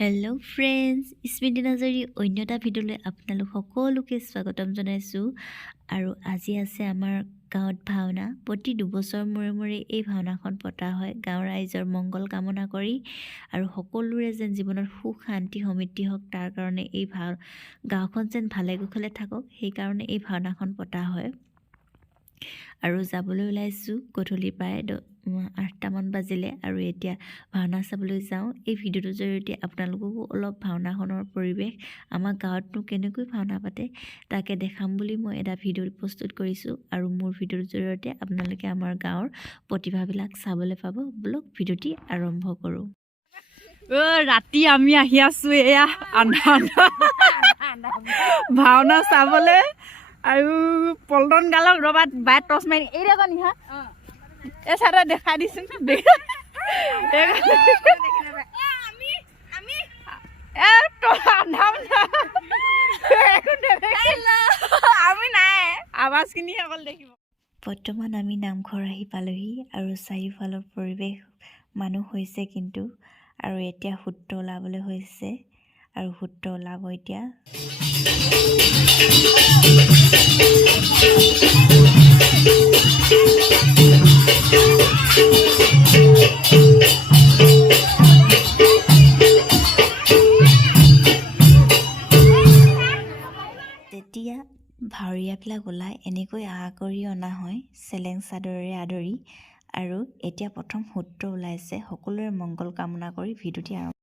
Hello' friends, স্মৃতি নাজৰী অন্য এটা ভিডিঅ'লৈ আপোনালোক সকলোকে স্বাগতম জনাইছোঁ। আৰু আজি আছে আমাৰ গাঁৱত ভাওনা। প্ৰতি 2 বছৰ মূৰে মূৰে এই ভাওনাখন পতা হয় গাঁৱৰ ৰাইজৰ মংগল কামনা কৰি আৰু সকলোৰে যেন জীৱনত সুখ শান্তি সমৃদ্ধি হওক তাৰ কাৰণে এই গাঁওখন যেন ভালে কুশলে থাকক সেইকাৰণে এই ভাওনাখন পতা হয়। আৰু যাবলৈ ওলাইছোঁ গধূলি প্ৰায় 8টামান বাজিলে আৰু এতিয়া ভাওনা চাবলৈ যাওঁ। এই ভিডিঅ'টোৰ জৰিয়তে আপোনালোককো অলপ ভাওনাখনৰ পৰিৱেশ আমাৰ গাঁৱতনো কেনেকৈ ভাওনা পাতে তাকে দেখাম বুলি মই এটা ভিডিঅ' প্ৰস্তুত কৰিছোঁ। আৰু মোৰ ভিডিঅ'ৰ জৰিয়তে আপোনালোকে আমাৰ গাঁৱৰ প্ৰতিভাবিলাক চাবলৈ পাব। বলক ভিডিঅ'টি আৰম্ভ কৰোঁ। ৰাতি আমি আহি আছোঁ এয়া ভাওনা চাবলৈ আৰু পল্টন গালক ৰবাত বাই টচ মাৰি এই দেখা নিহা এই চাইডে দেখাই দিছোঁ আমি নাই আৱাজখিনি অকল দেখিব। বৰ্তমান আমি নামঘৰ আহি পালোহি আৰু চাৰিওফালৰ পৰিৱেশ মানুহ হৈছে কিন্তু আৰু এতিয়া সূত্ৰ ওলাবলৈ হৈছে আৰু সূত্ৰ ওলাব এতিয়া। তেতিয়া ভাৱৰীয়াবিলাক ওলাই এনেকৈ কৰি অনা হয় চেলেং চাদৰেৰে আদৰি। আৰু এতিয়া প্ৰথম সূত্ৰ ওলাইছে। সকলোৰে মংগল কামনা কৰি ভিডিঅ'টি আৰম্ভ।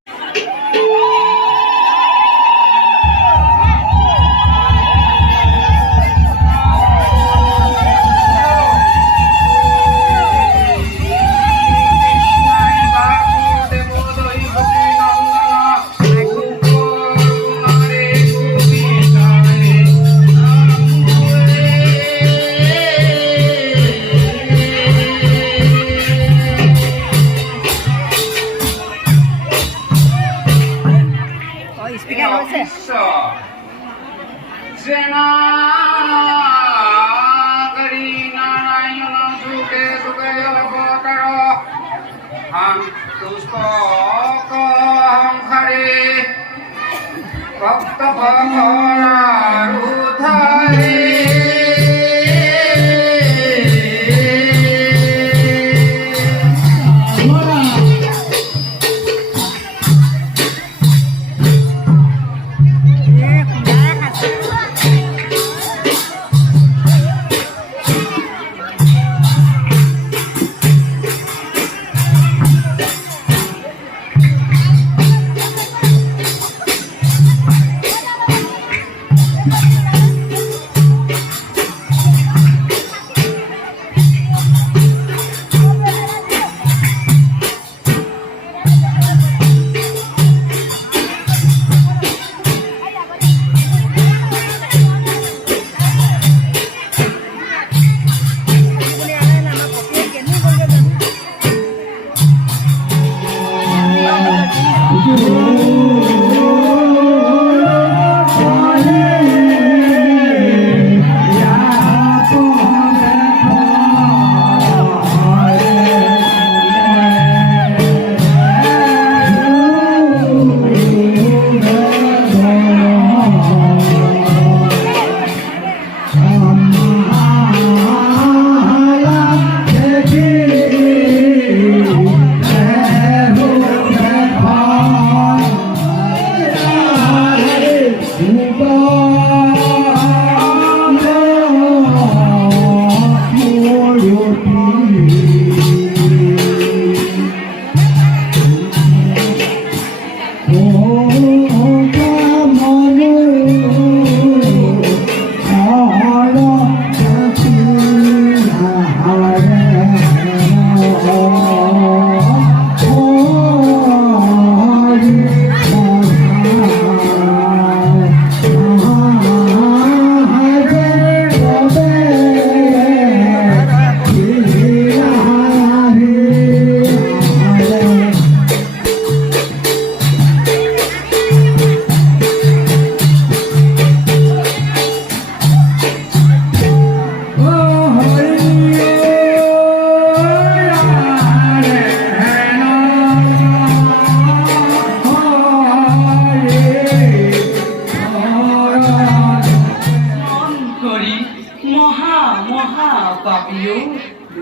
পাপিও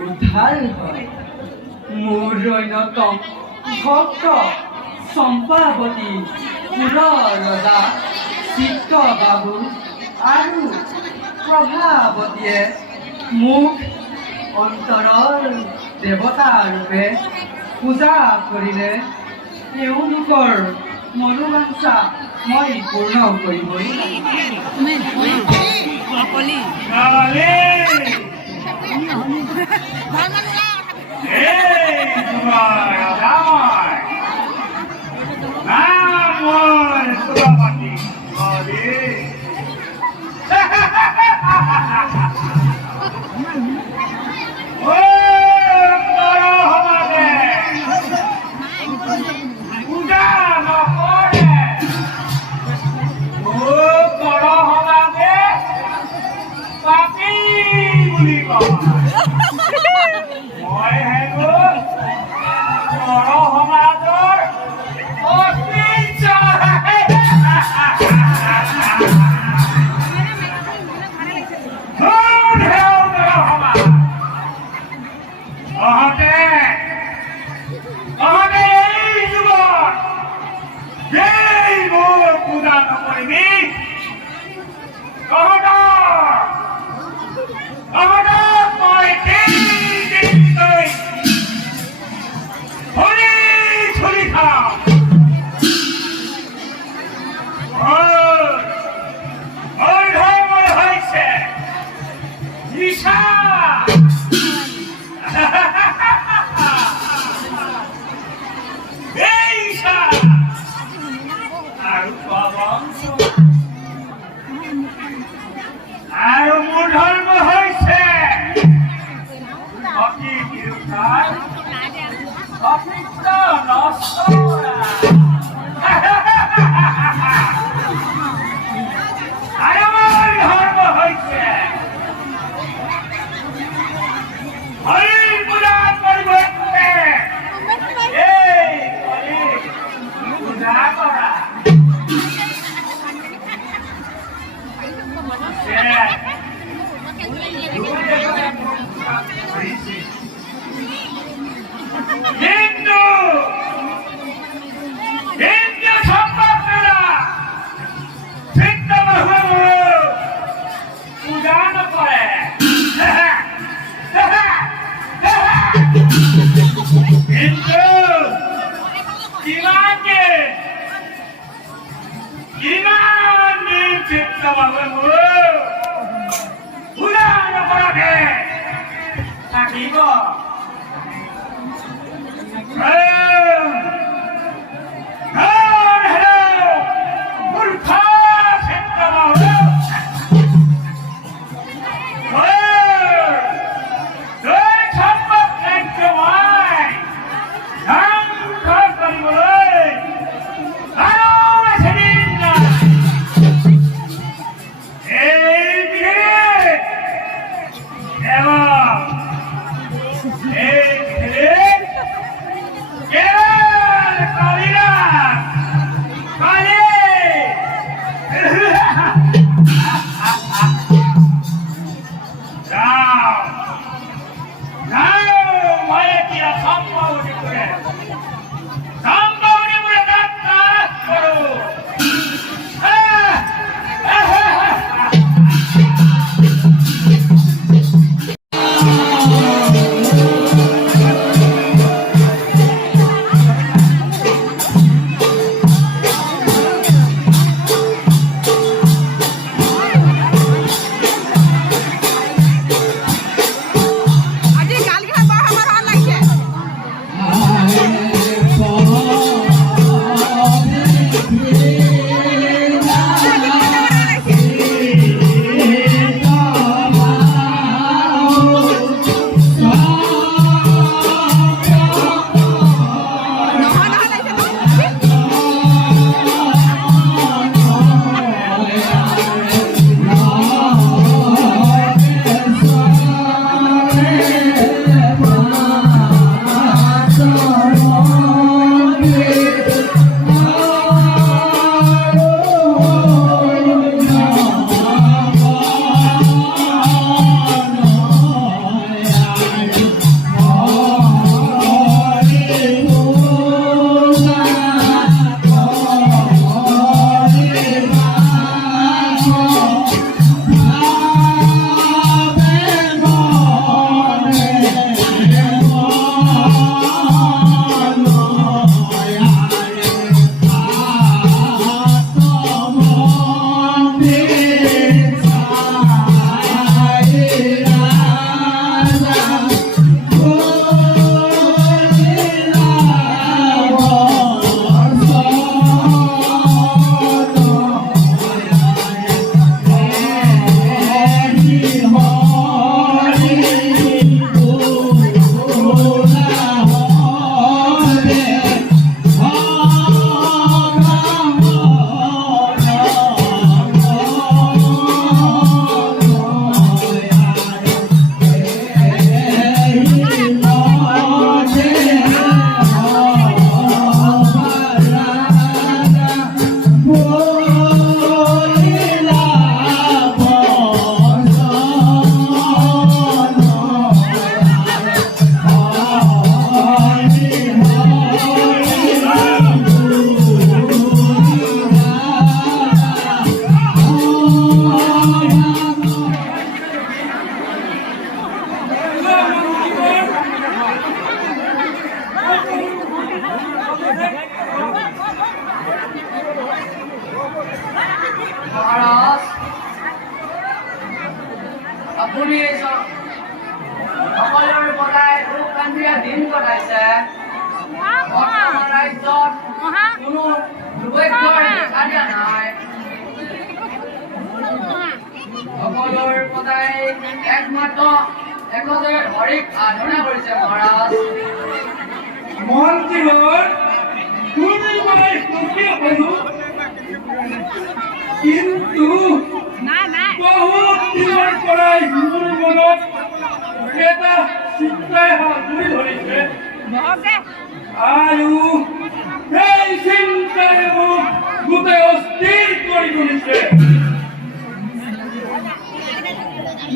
উদ্ধাৰ হয়। মোৰ অন্যতম ভক্ত চম্পাৱতী কুলৰ ৰজা চিত্ৰবাবু আৰু প্ৰভাৱতীয়ে মোক অন্তৰৰ দেৱতা ৰূপে পূজা কৰিলে তেওঁলোকৰ মনোবাঞ্ছা মই পূৰ্ণ কৰিবই আপুনি সকলোৰে পৰাই সুখ শান্তিৰে দিন কটাইছে বৰ্তমান ৰাজ্যত কোনো দুৰ্ভাগ্যৰ দেখা দিয়া নাই সকলোৰে পৰাই একমাত্ৰ একতে হৰিক আৰাধনা কৰিছে মহাৰাজ মন্দিৰৰ তুমি মই সুখী হলো কিন্তু বহুত দিনৰ পৰাই মোৰ মনত এটা চিন্তাই হাতুৰি ধৰিছে আৰু সেই চিন্তাই মোক গোটেই অস্থিৰ কৰি তুলিছে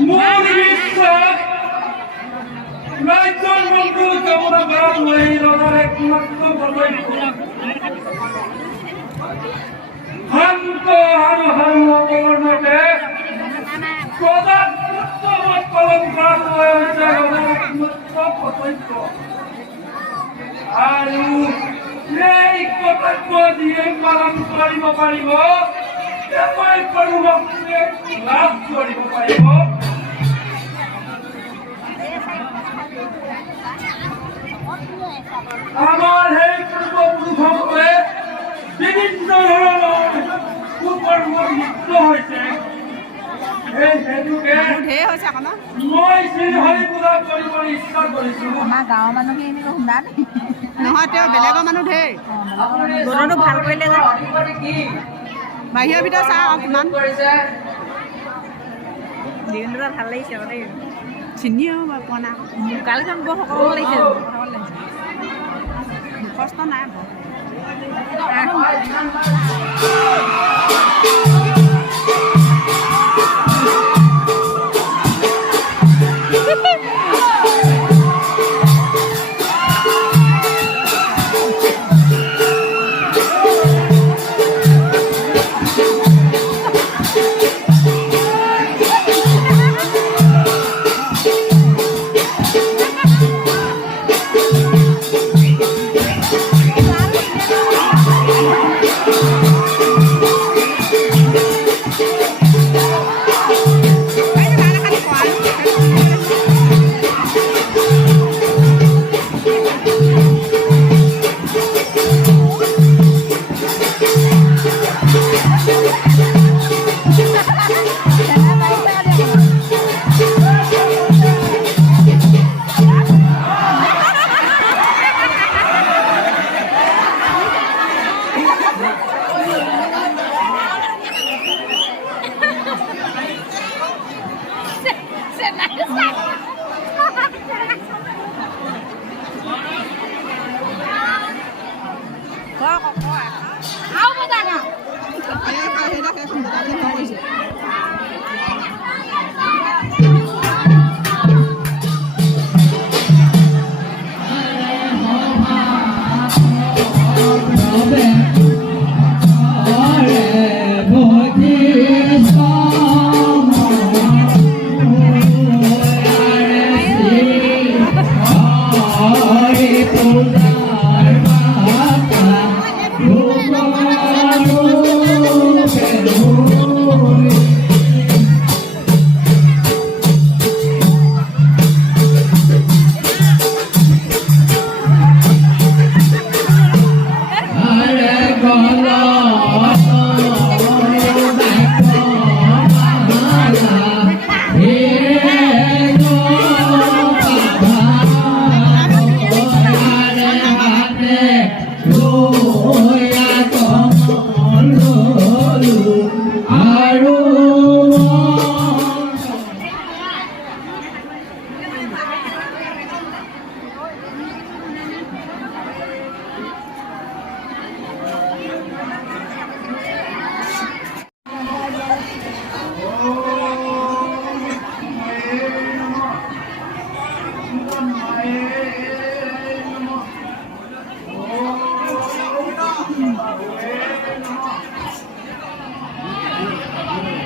মোৰ বিশ্বাস ৰাজ্যৰ মন্ত্ৰী কামনা কৰাত লৈ ৰজাৰ একমাত্ৰ কৰ্তব্য শান্ত আৰু সাৰ্বভৌমৰ মতে প্ৰজাক উত্তমত পালন কৰাত লৈ হৈছে ৰজাৰ একমাত্ৰ কৰ্তব্য আৰু এই কৰ্তব্য যিয়ে পালন কৰিব পাৰিব তেওঁই কৰ্মশক্তিয়ে লাভ কৰিব পাৰিব আমাৰ সেই পূৰ্বপুৰুষসকলে বিভিন্ন ধৰণৰ কুকৰ্ম লিপ্ত হৈছে সেই হেতুকে মই শ্ৰীহৰি পূজা কৰিবলৈ ইচ্ছা কৰিছোঁ আমাৰ গাঁৱৰ মানুহখিনি শুনা নহয় তেওঁ বেলেগৰ মানুহ ঢেৰ গৰুটো ভাল কৰিলে যে বাহিৰৰ ভিতৰত চাওঁ কিমান দিনটো ভাল লাগিছে আকৌ দেই চিনিও পোৱা নাই কালিখন বৰ সকলো লাগিছে কষ্ট নাই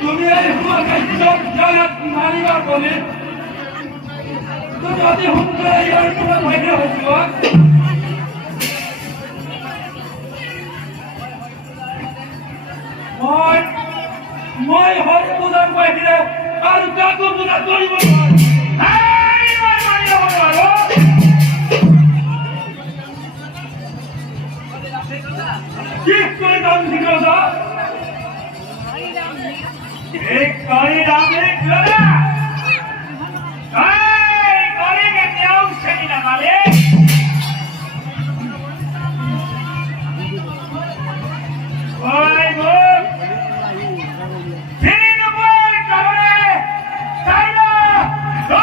তুমি এই সমাজত জগত মাৰিবা বুলি তুমি অতি সোনকালে ইয়াৰ পৰা বাহিৰ হৈছিল মই হৰি পূজাৰ বাহিৰে আৰু কাকো বুজা কৰিব নোৱাৰে কি কৰি দাম দিলো যা एक करी राम एक लड़ा आई करी के क्या उछली ना वाले ओए वो फिर न बोल करे साइला दो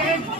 Hey!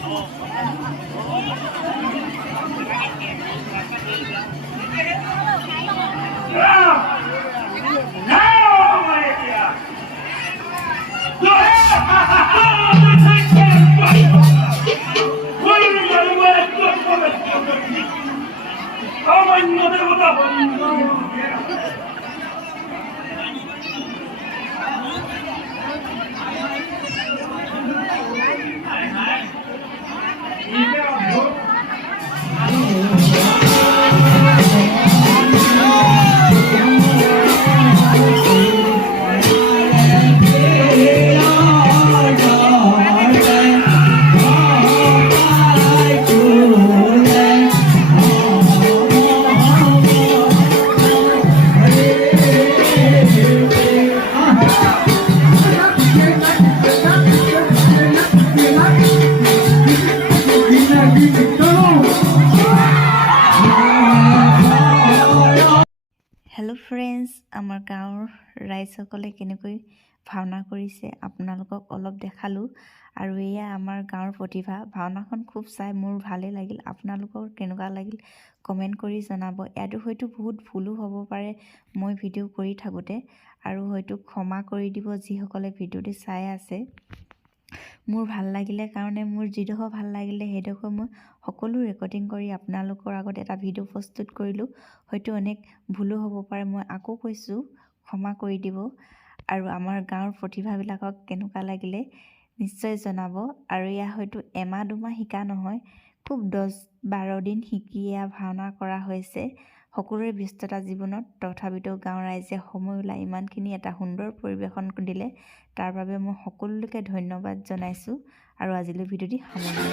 হেল্ল' ফ্ৰেণ্ডছ, আমাৰ গাঁৱৰ ৰাইজসকলে কেনেকৈ ভাওনা কৰিছে আপোনালোকক অলপ দেখালোঁ। আৰু এয়া আমাৰ গাঁৱৰ প্ৰতিভা। ভাওনাখন খুব চাই মোৰ ভালেই লাগিল। আপোনালোকৰ কেনেকুৱা লাগিল কমেণ্ট কৰি জনাব। ইয়াতো হয়তো বহুত ভুলো হ'ব পাৰে মই ভিডিঅ' কৰি থাকোঁতে, আৰু হয়তো ক্ষমা কৰি দিব যিসকলে ভিডিঅ'টো চাই আছে। মোৰ ভাল লাগিলে কাৰণে মোৰ যিডোখৰ ভাল লাগিলে সেইডোখৰ মই সকলো ৰেকৰ্ডিং কৰি আপোনালোকৰ আগত এটা ভিডিঅ' প্ৰস্তুত কৰিলোঁ। হয়তো অনেক ভুলো হ'ব পাৰে, মই আকৌ কৈছোঁ ক্ষমা কৰি দিব। আৰু আমাৰ গাঁৱৰ প্ৰতিভাবিলাকক কেনেকুৱা লাগিলে নিশ্চয় জনাব। আৰু এয়া হয়তো এমাহ দুমাহ শিকা নহয়, খুব 10-12 দিন শিকি এয়া ভাওনা কৰা হৈছে। সকলোৰে ব্যস্ততা জীৱনত তথাপিতো গাঁৱৰ ৰাইজে সময় ওলাই ইমানখিনি এটা সুন্দৰ পৰিৱেশন দিলে, তাৰ বাবে মই সকলোকে ধন্যবাদ জনাইছোঁ। আৰু আজিলৈ ভিডিঅ'টি সামৰিছোঁ।